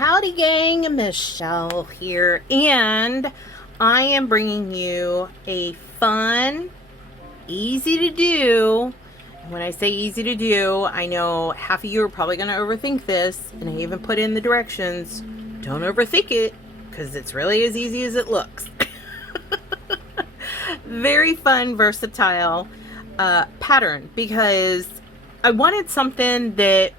Howdy gang, Michelle here, and I am bringing you a fun, easy to do. When I say easy to do, I know half of you are probably going to overthink this, and I even put in the directions. Don't overthink it, because it's really as easy as it looks. Very fun, versatile pattern, because I wanted something that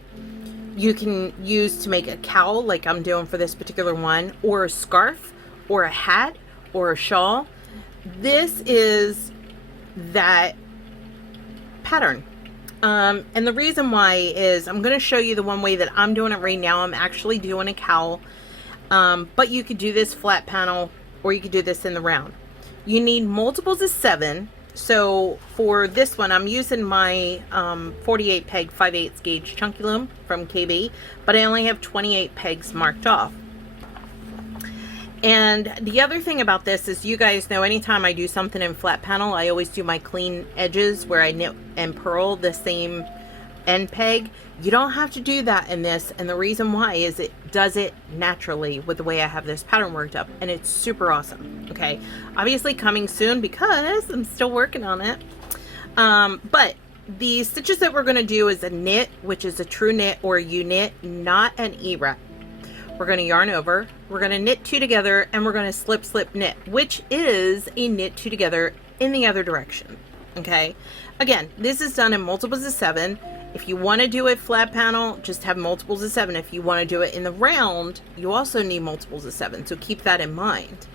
you can use to make a cowl like I'm doing for this particular one, or a scarf, or a hat, or a shawl. This is that pattern. And the reason why is I'm going to show you the one way that I'm doing it right now. I'm actually doing a cowl, but you could do this flat panel, or you could do this in the round. You need multiples of 7. So for this one, I'm using my 48 peg 5/8 gauge chunky loom from KB, but I only have 28 pegs marked off. And the other thing about this is, you guys know, anytime I do something in flat panel, I always do my clean edges where I knit and purl the same end peg. You don't have to do that in this, and the reason why is it does it naturally with the way I have this pattern worked up, and it's super awesome. Okay, obviously coming soon because I'm still working on it. But the stitches that we're going to do is a knit, which is a true knit or a U-knit, not an E-wrap. We're going to yarn over, we're going to knit 2 together, and we're going to slip slip knit, which is a knit 2 together in the other direction. Okay, again, this is done in multiples of 7. If you want to do it flat panel, just have multiples of 7. If you want to do it in the round, you also need multiples of 7, so keep that in mind.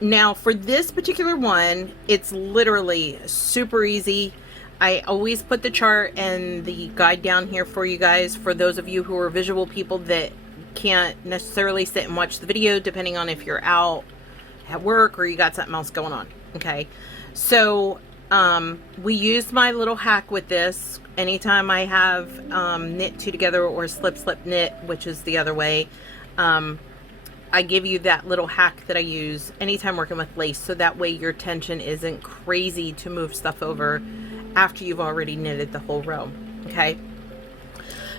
Now for this particular one, it's literally super easy. I always put the chart and the guide down here for you guys, for those of you who are visual people that can't necessarily sit and watch the video, depending on if you're out at work or you got something else going on. Okay, so we use my little hack with this anytime I have knit 2 together or slip slip knit, which is the other way. I give you that little hack that I use anytime working with lace, so that way your tension isn't crazy to move stuff over after you've already knitted the whole row. Okay,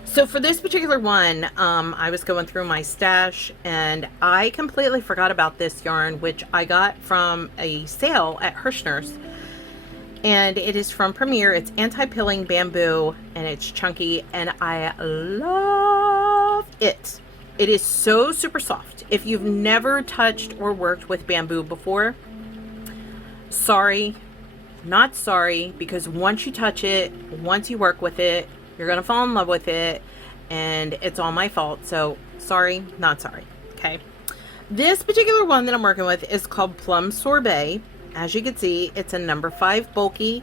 so for this particular one, I was going through my stash and I completely forgot about this yarn, which I got from a sale at Hirschner's, and it is from Premier. It's anti-pilling bamboo, and it's chunky, and I love it. It is so super soft. If you've never touched or worked with bamboo before, sorry, not sorry, because once you touch it, once you work with it, you're gonna fall in love with it, and it's all my fault. So sorry, not sorry. Okay, this particular one that I'm working with is called Plum Sorbet. As you can see, it's a number 5 bulky,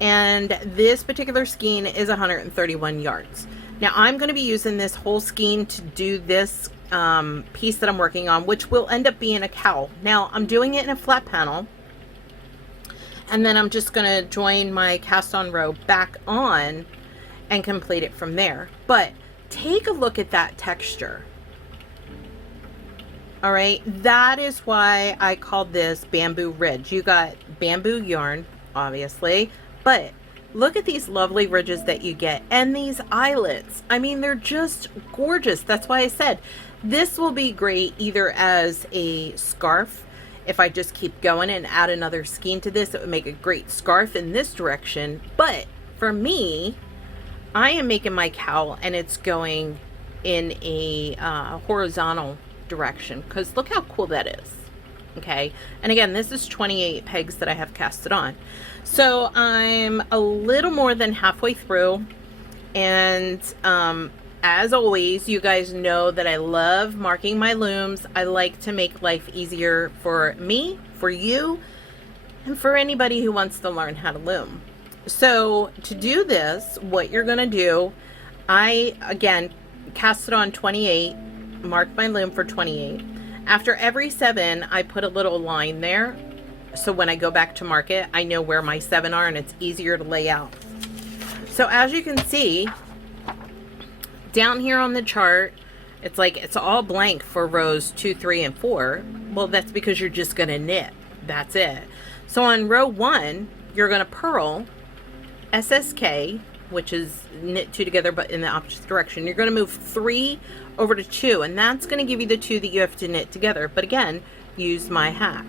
and this particular skein is 131 yards. Now I'm going to be using this whole skein to do this piece that I'm working on, which will end up being a cowl. Now I'm doing it in a flat panel, and then I'm just going to join my cast on row back on and complete it from there. But take a look at that texture. All right, that is why I called this Bamboo Ridge. You got bamboo yarn, obviously, but look at these lovely ridges that you get, and these eyelets. I mean, they're just gorgeous. That's why I said this will be great either as a scarf. If I just keep going and add another skein to this, it would make a great scarf in this direction. But for me, I am making my cowl, and it's going in a horizontal direction, because look how cool that is. Okay, and again, this is 28 pegs that I have casted on, so I'm a little more than halfway through. And as always, you guys know that I love marking my looms. I like to make life easier for me, for you, and for anybody who wants to learn how to loom. So to do this, what you're going to do, I again casted on 28, marked my loom for 28. After every 7, I put a little line there, so when I go back to mark it, I know where my 7 are, and it's easier to lay out. So as you can see down here on the chart, it's like it's all blank for rows 2, 3, and 4. Well, that's because you're just going to knit. That's it. So on row 1, you're going to purl SSK which is knit 2 together but in the opposite direction. You're going to move 3 over to 2, and that's going to give you the 2 that you have to knit together. But again, use my hack.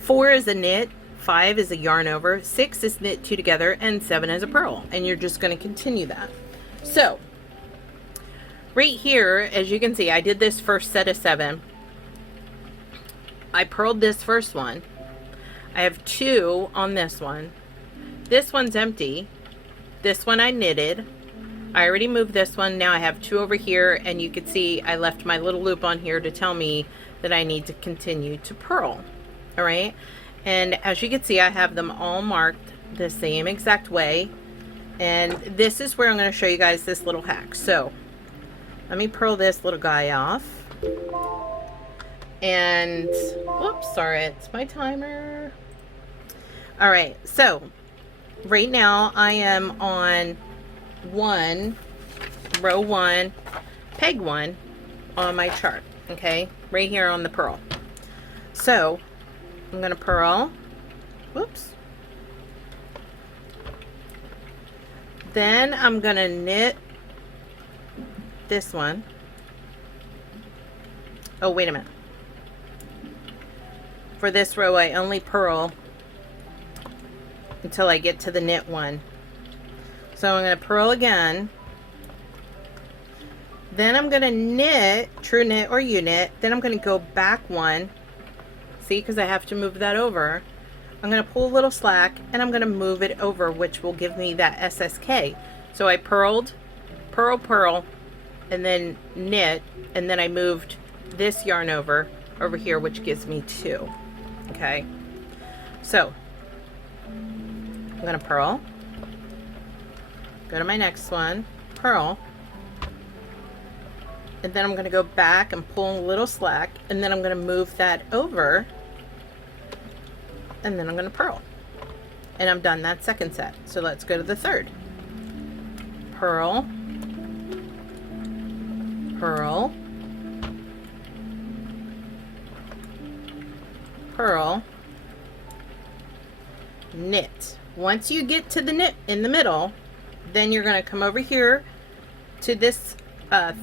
4 is a knit, 5 is a yarn over, 6 is knit 2 together, and 7 is a purl. And you're just going to continue that. So right here, as you can see, I did this first set of 7. I purled this first one. I have 2 on this one. This one's empty. This one I knitted. I already moved this one. Now I have 2 over here, and you can see I left my little loop on here to tell me that I need to continue to purl. All right, and as you can see, I have them all marked the same exact way, and this is where I'm going to show you guys this little hack. So let me purl this little guy off, and whoops, sorry, it's my timer. All right, so right now I am on row 1, peg 1 on my chart. Okay, right here on the purl. So I'm going to purl, whoops, then I'm going to knit this one. Oh, wait a minute. For this row, I only purl until I get to the knit one. So I'm going to purl again. Then I'm going to knit, true knit or U-knit. Then I'm going to go back 1. See, because I have to move that over. I'm going to pull a little slack, and I'm going to move it over, which will give me that SSK. So I purled, purl, and then knit, and then I moved this yarn over here, which gives me 2. Okay, so I'm going to purl, go to my next one, purl, and then I'm going to go back and pull a little slack, and then I'm going to move that over, and then I'm going to purl, and I'm done that second set. So let's go to the third. Purl, purl, purl, knit. Once you get to the knit in the middle, then you're going to come over here to this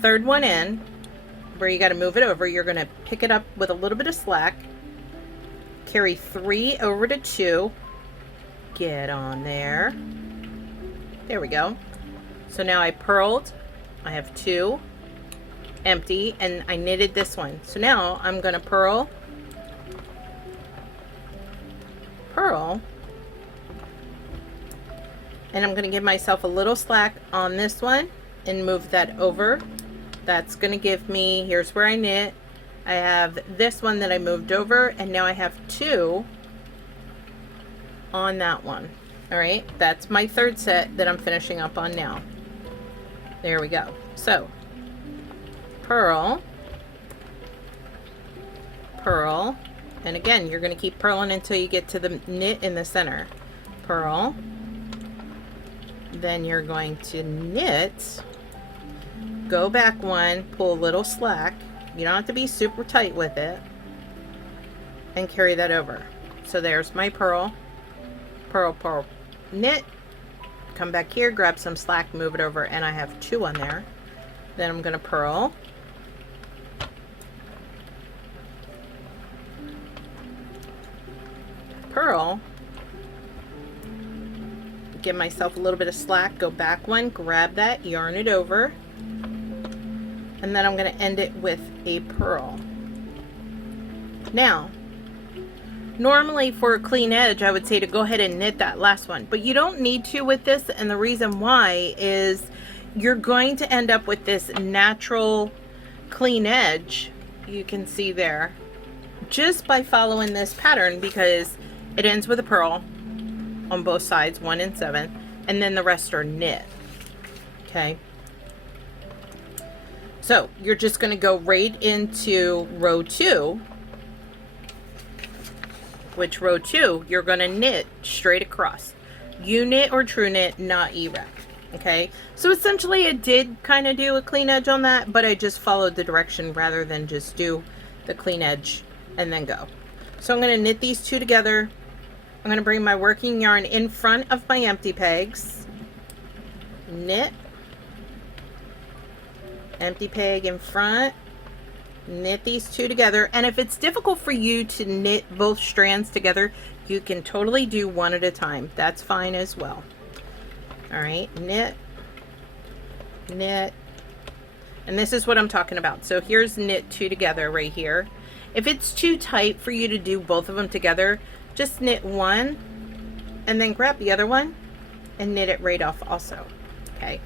third one in, where you got to move it over. You're going to pick it up with a little bit of slack, carry 3 over to 2, get on there, there we go. So now I purled, I have 2 empty, and I knitted this one. So now I'm going to purl, and I'm going to give myself a little slack on this one and move that over. That's going to give me, here's where I knit. I have this one that I moved over, and now I have 2 on that one. All right, that's my third set that I'm finishing up on now. There we go. So purl, and again, you're going to keep purling until you get to the knit in the center. Purl, then you're going to knit, go back 1, pull a little slack. You don't have to be super tight with it, and carry that over. So there's my purl, knit, come back here, grab some slack, move it over, and I have 2 on there. Then I'm going to purl, give myself a little bit of slack, go back 1, grab that, yarn it over, and then I'm going to end it with a purl. Now, normally for a clean edge, I would say to go ahead and knit that last one, but you don't need to with this, and the reason why is you're going to end up with this natural clean edge, you can see there, just by following this pattern, because it ends with a purl on both sides, 1 and 7, and then the rest are knit. Okay, so you're just going to go right into row 2, which row 2 you're going to knit straight across. U-knit or true knit, not erect. Okay, so essentially I did kind of do a clean edge on that, but I just followed the direction rather than just do the clean edge and then go. So I'm going to knit these 2 together. I'm going to bring my working yarn in front of my empty pegs. knit, empty peg in front, knit these two together. And if it's difficult for you to knit both strands together, you can totally do one at a time. That's fine as well. All right, knit, knit, and this is what I'm talking about. So here's knit two together right here. If it's too tight for you to do both of them together, just knit one and then grab the other one and knit it right off also. Okay,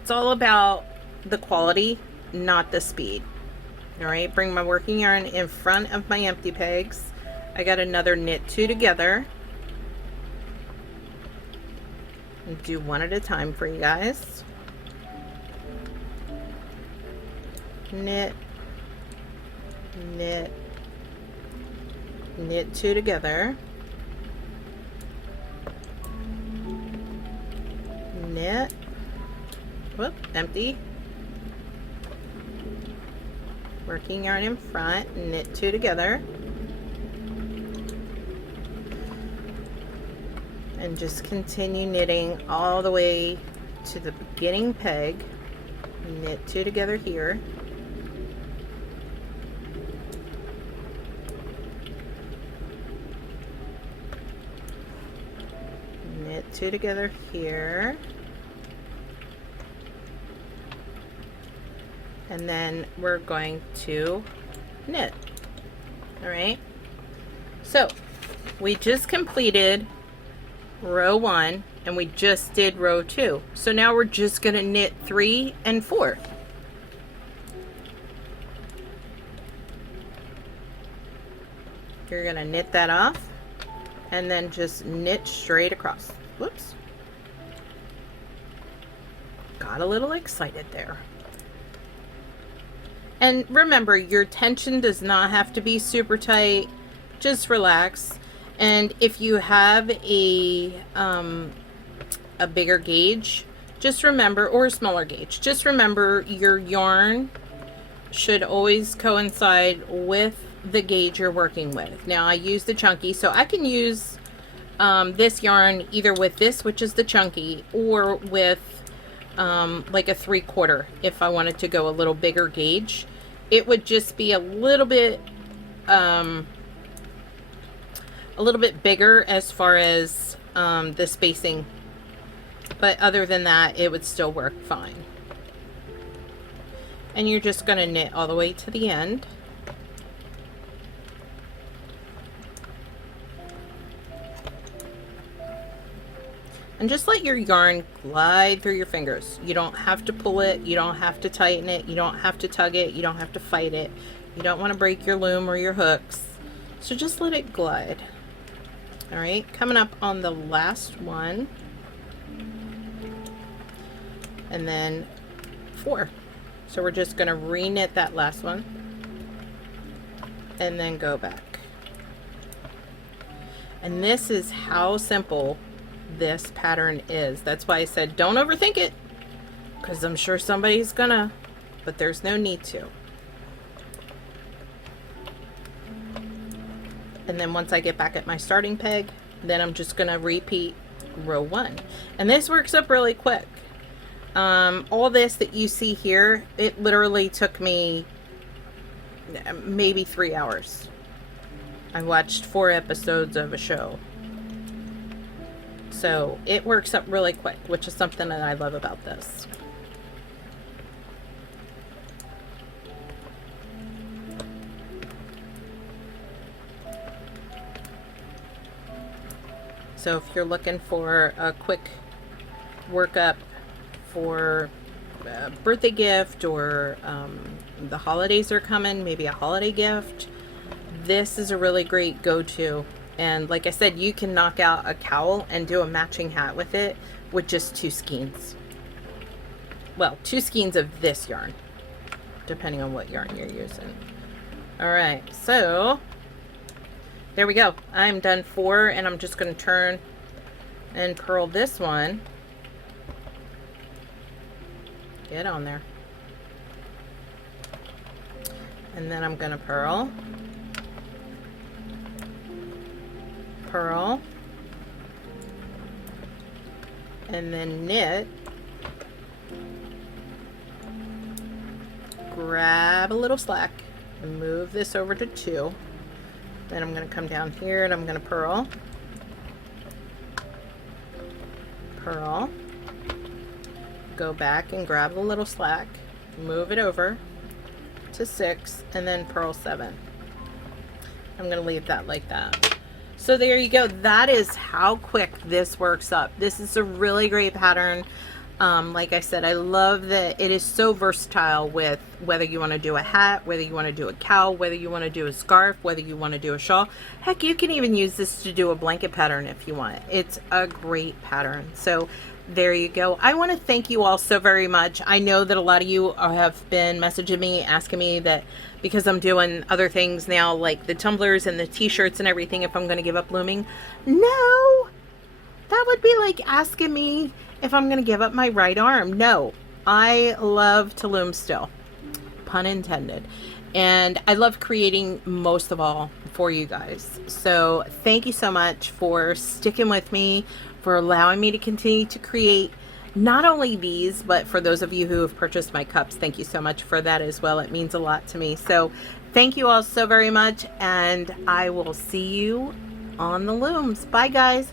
it's all about the quality, not the speed. All right, bring my working yarn in front of my empty pegs. I got another knit two together. And do one at a time for you guys. Knit, knit, knit two together, knit, whoop, empty, working yarn in front, knit two together, and just continue knitting all the way to the beginning peg. Knit two together here, knit two together here, and then we're going to knit. All right, so we just completed row 1 and we just did row 2. So now we're just going to knit 3 and 4. You're going to knit that off and then just knit straight across. Whoops. Got a little excited there. And remember, your tension does not have to be super tight. Just relax. And if you have a bigger gauge, just remember, or a smaller gauge, just remember your yarn should always coincide with the gauge you're working with. Now I use the chunky, so I can use this yarn either with this, which is the chunky, or with like a 3/4 if I wanted to go a little bigger gauge. It would just be a little bit bigger as far as the spacing, but other than that it would still work fine. And you're just going to knit all the way to the end. And just let your yarn glide through your fingers. You don't have to pull it, you don't have to tighten it, you don't have to tug it, you don't have to fight it. You don't want to break your loom or your hooks. So just let it glide. All right, coming up on the last one. And then 4. So we're just going to re-knit that last one and then go back. And this is how simple this pattern is. That's why I said don't overthink it, because I'm sure somebody's gonna, but there's no need to. And then once I get back at my starting peg, then I'm just gonna repeat row 1. And this works up really quick. All this that you see here, it literally took me maybe 3 hours. I watched 4 episodes of a show. So it works up really quick, which is something that I love about this. So if you're looking for a quick workup for a birthday gift, or the holidays are coming, maybe a holiday gift, this is a really great go-to. And like I said, you can knock out a cowl and do a matching hat with it with just 2 skeins. Well, 2 skeins of this yarn, depending on what yarn you're using. All right, so there we go. I'm done 4, and I'm just going to turn and purl this one. Get on there. And then I'm going to purl, and then knit, grab a little slack and move this over to 2. Then I'm going to come down here and I'm going to purl, go back and grab the little slack, move it over to 6, and then purl 7. I'm going to leave that like that. So there you go. That is how quick this works up. This is a really great pattern. Like I said, I love that it is so versatile with whether you want to do a hat, whether you want to do a cowl, whether you want to do a scarf, whether you want to do a shawl. Heck, you can even use this to do a blanket pattern if you want. It's a great pattern. So there you go. I want to thank you all so very much. I know that a lot of you have been messaging me, asking me that because I'm doing other things now, like the tumblers and the t-shirts and everything, if I'm going to give up looming. No, that would be like asking me if I'm going to give up my right arm. No, I love to loom still, pun intended. And I love creating most of all for you guys. So thank you so much for sticking with me, for allowing me to continue to create not only these, but for those of you who have purchased my cups, thank you so much for that as well. It means a lot to me. So thank you all so very much, and I will see you on the looms. Bye guys.